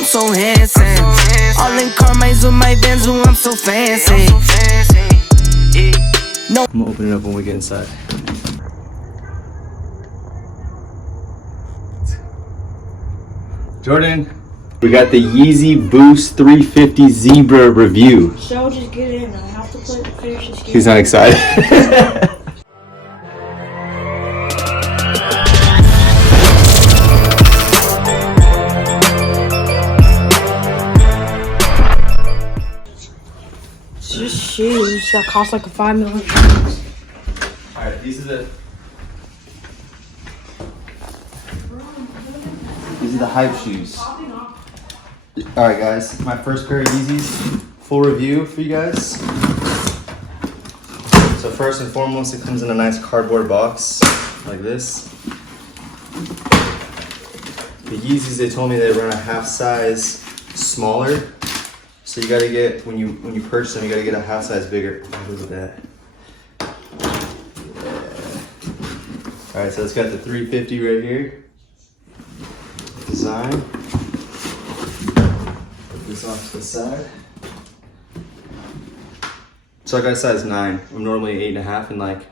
I'm so handsome. All in Carmine's with my Benz, ooh, I'm so fancy. No. I'm gonna open it up when we get inside. Jordan, we got the Yeezy Boost 350 Zebra review. So just get in. I have to play the finish this game. He's not excited. It's just shoes that cost like $5 million. Alright, these are the hype shoes. Alright guys, my first pair of Yeezys. Full review for you guys. So first and foremost, it comes in a nice cardboard box like this. The Yeezys, they told me they run a half size smaller. So you gotta get, when you purchase them, you gotta get a half size bigger. Look at that. Yeah. Alright, so it's got the 350 right here. Design. Put this off to the side. So I got a size 9. I'm normally 8.5 in like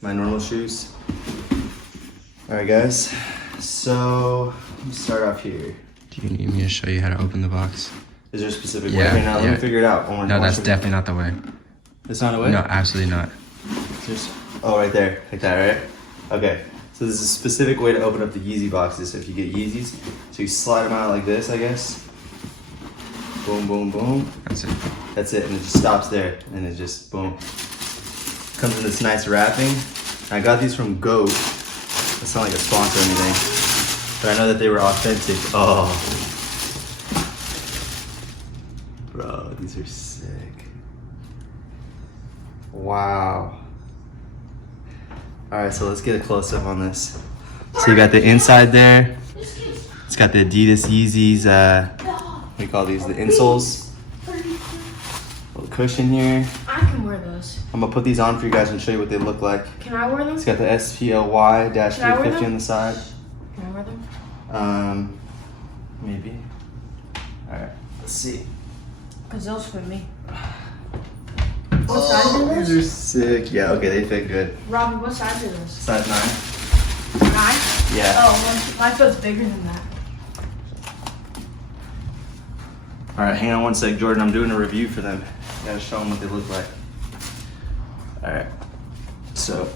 my normal shoes. Alright guys, so let me start off here. Do you need me to show you how to open the box? Is there a specific way? Okay, now let me figure it out. No, that's definitely not the way. It's not a way? No, absolutely not. Oh, right there. Like that, right? Okay. So there's a specific way to open up the Yeezy boxes. So if you get Yeezys, so you slide them out like this, I guess. Boom, boom, boom. That's it. That's it, and it just stops there, and it just, boom. Comes in this nice wrapping. I got these from Goat. That's not like a sponsor or anything, but I know that they were authentic. Oh. Bro, these are sick. Wow. All right, so let's get a close-up on this. So you got the inside there. It's got the Adidas Yeezys, what do you call these? The insoles. Little cushion here. I can wear those. I'm gonna put these on for you guys and show you what they look like. Can I wear them? It's got the SPLY-350 on the side. Can I wear them? Maybe. All right, let's see. Because those fit me. What size are These are sick. Yeah, okay, they fit good. Robby, what size are those? Size 9. 9? Yeah. Oh, my foot's bigger than that. All right, hang on one sec, Jordan. I'm doing a review for them. Gotta show them what they look like. All right, so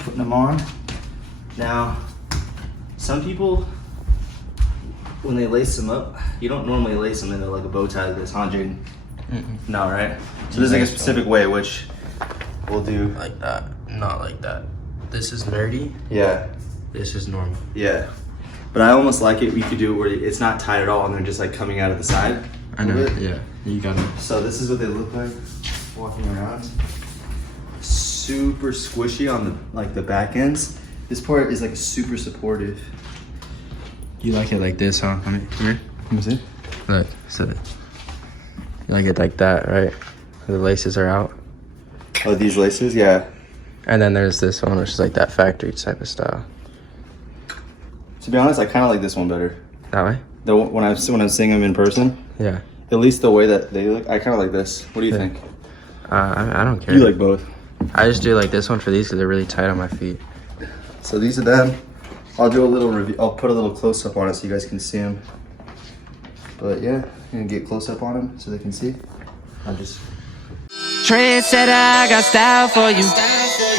putting them on. Now, some people, when they lace them up, you don't normally lace them into like a bow tie like this, huh, Jaden? No, right? So there's like a specific way, which we'll do. Like that, not like that. This is nerdy. Yeah. This is normal. Yeah. But I almost like it. We could do it where it's not tight at all and they're just like coming out of the side. I know, yeah. You got it. So this is what they look like walking around. Super squishy on the the back ends. This part is like super supportive. You like it like this, huh? I mean, come here. Let me see. Look, so you like it like that, right? The laces are out. Oh, these laces? Yeah. And then there's this one, which is like that factory type of style. To be honest, I kind of like this one better. That way? When I'm seeing them in person. Yeah. At least the way that they look, I kind of like this. What do you think? I don't care. You like both? I just do like this one for these because they're really tight on my feet. So these are them. I'll do a little review. I'll put a little close up on it so you guys can see them. But yeah, I'm gonna get close up on them so they can see. I'll just. Trendsetter, I got style for you.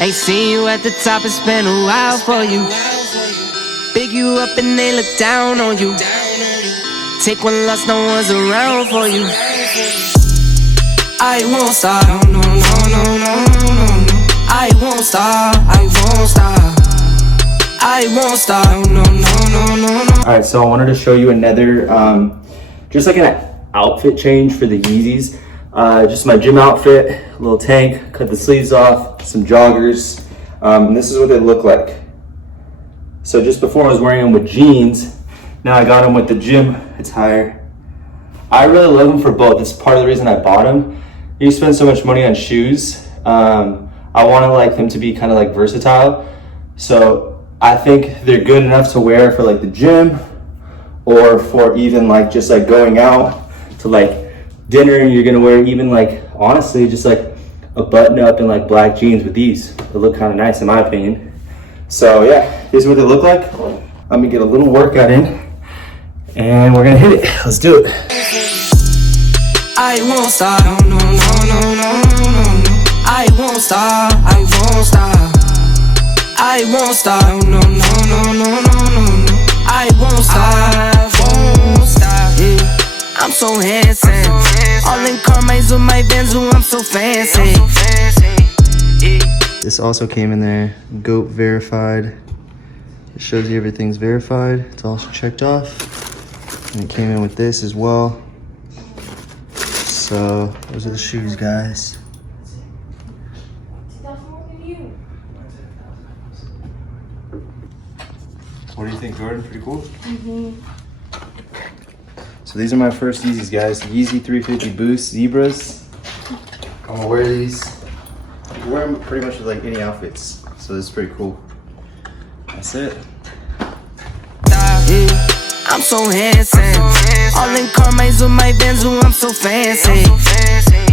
Ain't seen you at the top, it's been a while for you. Big you up and they look down on you. Take one loss, no one's around for you. I won't stop, no, no, no, no, no. I won't stop, I won't stop. I won't stop, no, no, no, no, no. All right, so I wanted to show you another, just like an outfit change for the Yeezys. Just my gym outfit, a little tank, cut the sleeves off, some joggers, and this is what they look like. So just before I was wearing them with jeans, now I got them with the gym attire. I really love them for both. It's part of the reason I bought them. You spend so much money on shoes. I want to like them to be kind of like versatile. So I think they're good enough to wear for like the gym or for even like just like going out to like dinner, and you're gonna wear even like honestly just like a button up and like black jeans with these. They look kind of nice in my opinion. So yeah, here's what they look like. I'm gonna get a little workout in and we're gonna hit it. Let's do it. I won't stop, no, no, no, no, no, no, no. I won't stop, I won't stop. I won't stop, no, no, no, no, no, no, no. I won't stop, yeah. I'm so handsome. All in Carmine's with my Benz, I'm so fancy. This also came in there, GOAT verified. It shows you everything's verified. It's all checked off. And it came in with this as well. So those are the shoes, guys. What do you think, Jordan? Pretty cool? So these are my first Yeezys, guys. Yeezy 350 Boost Zebras. I'm gonna wear these. You can wear them pretty much with like any outfits. So this is pretty cool. That's it. I'm so handsome. All in Carmine's with my Benz, I'm so fancy.